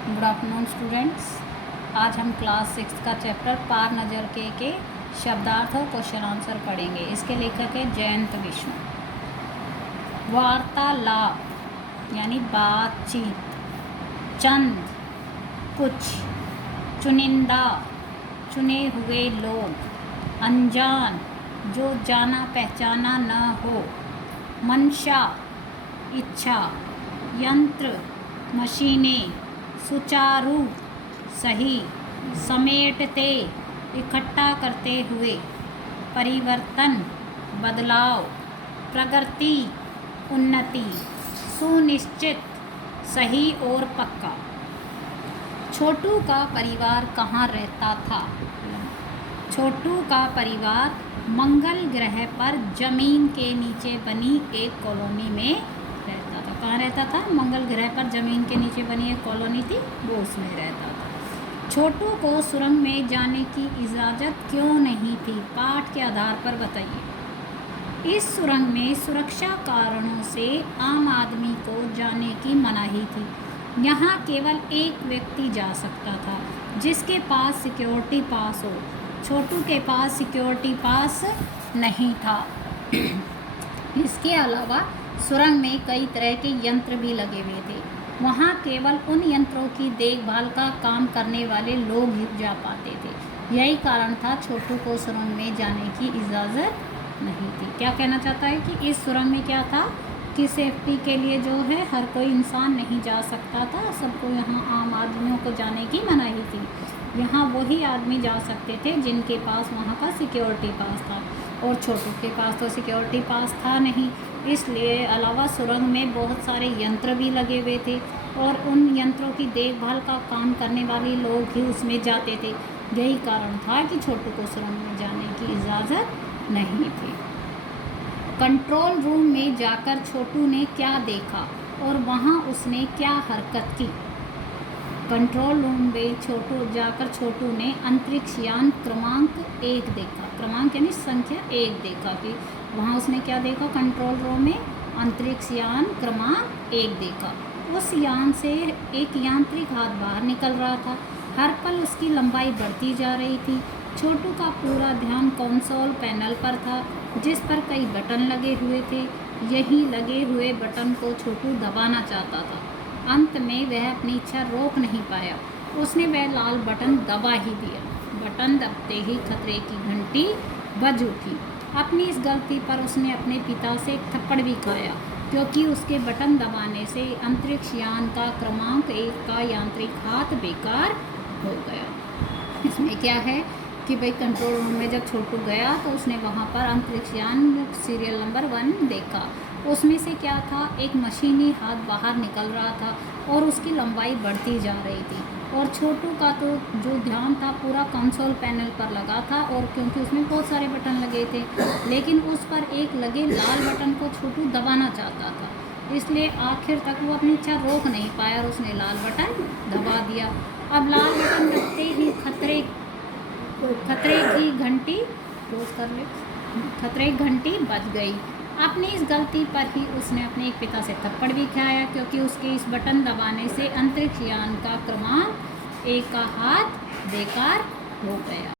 Good afternoon students. आज हम class 6 का चैप्टर पार नज़र के शब्दार्थ और क्वेश्चन आंसर पढ़ेंगे। इसके लेखक है जयंत विष्णु। वार्तालाप यानी बातचीत, चंद, कुछ, चुनिंदा, चुने हुए लोग, अनजान, जो जाना पहचाना न हो, मंशा, इच्छा, यंत्र, मशीनें, सुचारू, सही, समेटते, इकट्ठा करते हुए, परिवर्तन, बदलाव, प्रगति, उन्नति, सुनिश्चित, सही और पक्का। छोटू का परिवार कहाँ रहता था? छोटू का परिवार मंगल ग्रह पर जमीन के नीचे बनी एक कॉलोनी में रहता था। कहाँ रहता था? मंगल ग्रह पर जमीन के नीचे बनी एक कॉलोनी थी, वो उसमें रहता था। छोटू को सुरंग में जाने की इजाज़त क्यों नहीं थी? पाठ के आधार पर बताइए। इस सुरंग में सुरक्षा कारणों से आम आदमी को जाने की मनाही थी। यहाँ केवल एक व्यक्ति जा सकता था जिसके पास सिक्योरिटी पास हो। छोटू के पास सिक्योरिटी पास नहीं था। इसके अलावा सुरंग में कई तरह के यंत्र भी लगे हुए थे। वहाँ केवल उन यंत्रों की देखभाल का काम करने वाले लोग ही जा पाते थे। यही कारण था छोटू को सुरंग में जाने की इजाज़त नहीं थी। क्या कहना चाहता है कि इस सुरंग में क्या था कि सेफ्टी के लिए जो है हर कोई इंसान नहीं जा सकता था। सबको यहाँ आम आदमियों को जाने की मनाही थी। यहाँ वही आदमी जा सकते थे जिनके पास वहाँ का सिक्योरिटी पास था, और छोटू के पास तो सिक्योरिटी पास था नहीं। इसलिए अलावा सुरंग में बहुत सारे यंत्र भी लगे हुए थे और उन यंत्रों की देखभाल का काम करने वाले लोग ही उसमें जाते थे। यही कारण था कि छोटू को सुरंग में जाने की इजाज़त नहीं थी। कंट्रोल रूम में जाकर छोटू ने क्या देखा और वहाँ उसने क्या हरकत की? कंट्रोल रूम में छोटू ने अंतरिक्ष यान क्रमांक 1 देखा। क्रमांक यानी संख्या 1 देखा कि वहाँ उसने क्या देखा? कंट्रोल रूम में अंतरिक्ष यान क्रमांक 1 देखा। उस यान से एक यांत्रिक हाथ बाहर निकल रहा था। हर पल उसकी लंबाई बढ़ती जा रही थी। छोटू का पूरा ध्यान कंसोल पैनल पर था जिस पर कई बटन लगे हुए थे। यही लगे हुए बटन को छोटू दबाना चाहता था। अंत में वह अपनी इच्छा रोक नहीं पाया। उसने वह लाल बटन दबा ही दिया। बटन दबते ही खतरे की घंटी बज उठी। अपनी इस गलती पर उसने अपने पिता से एक थप्पड़ भी खाया, क्योंकि उसके बटन दबाने से अंतरिक्ष यान का क्रमांक 1 का यांत्रिक हाथ बेकार हो गया। इसमें क्या है कि भाई कंट्रोल रूम में जब छोटू गया तो उसने वहाँ पर अंतरिक्ष यान सीरियल नंबर 1 देखा। उसमें से क्या था? एक मशीनी हाथ बाहर निकल रहा था और उसकी लंबाई बढ़ती जा रही थी। और छोटू का तो जो ध्यान था पूरा कंसोल पैनल पर लगा था, और क्योंकि उसमें बहुत सारे बटन लगे थे, लेकिन उस पर एक लगे लाल बटन को छोटू दबाना चाहता था। इसलिए आखिर तक वो अपनी इच्छा रोक नहीं पाया और उसने लाल बटन दबा दिया। अब लाल बटन दबते ही खतरे की घंटी खतरे की घंटी बज गई। अपनी इस गलती पर ही उसने अपने एक पिता से थप्पड़ भी खाया, क्योंकि उसके इस बटन दबाने से अंतरिक्ष यान का क्रमांक 1 का हाथ बेकार हो गया।